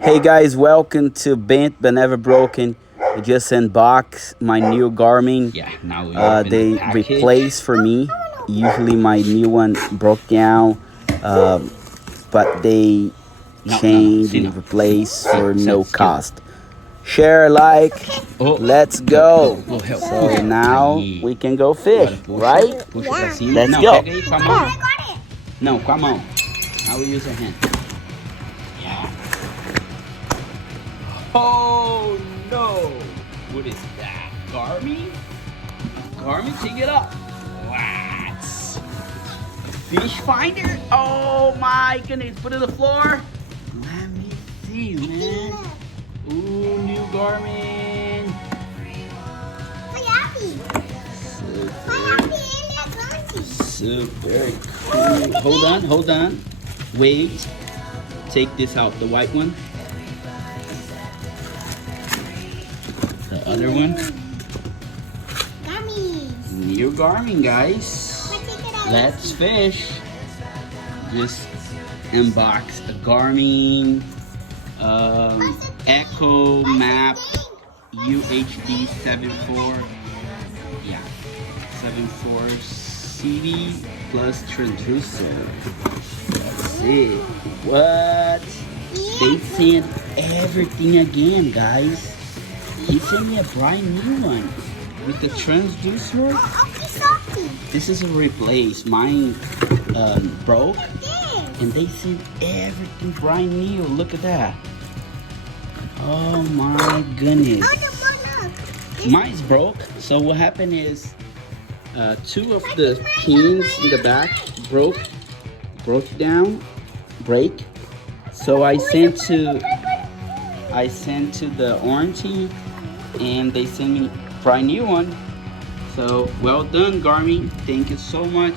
Hey guys, welcome to Bent but Never Broken. I just unboxed my new Garmin. Yeah, now we open They the package. replaced for me. Usually my new one broke down, but they changed and replaced for no cost. Share, like, let's go. So now we can go fish, right? Puxa pra cima. Let's Não, go. pega aí com a mão. Não, com a mão. Now we use a hand. Yeah. Oh no! What is that? Garmin? Garmin, take it up. What? Fish finder? Oh my goodness! Put it on the floor. Let me see, man. Ooh, new Garmin. Super cool. Hold on. Wait. Take this out, the white one. The other one. New Garmin, guys. Let's fish. Just unbox a Garmin Echomap UHD 74. Yeah, 74 CD plus transducer. That's it. What? They sent everything again, guys. He sent me a brand new one with the transducer. This is a replace. Mine broke, and they sent everything brand new. Look at that. Oh my goodness. Mine's broke. So what happened is two of the pins in the back broke break. So I sent to the warranty, and they sent me brand new one. So well done, Garmin. Thank you so much.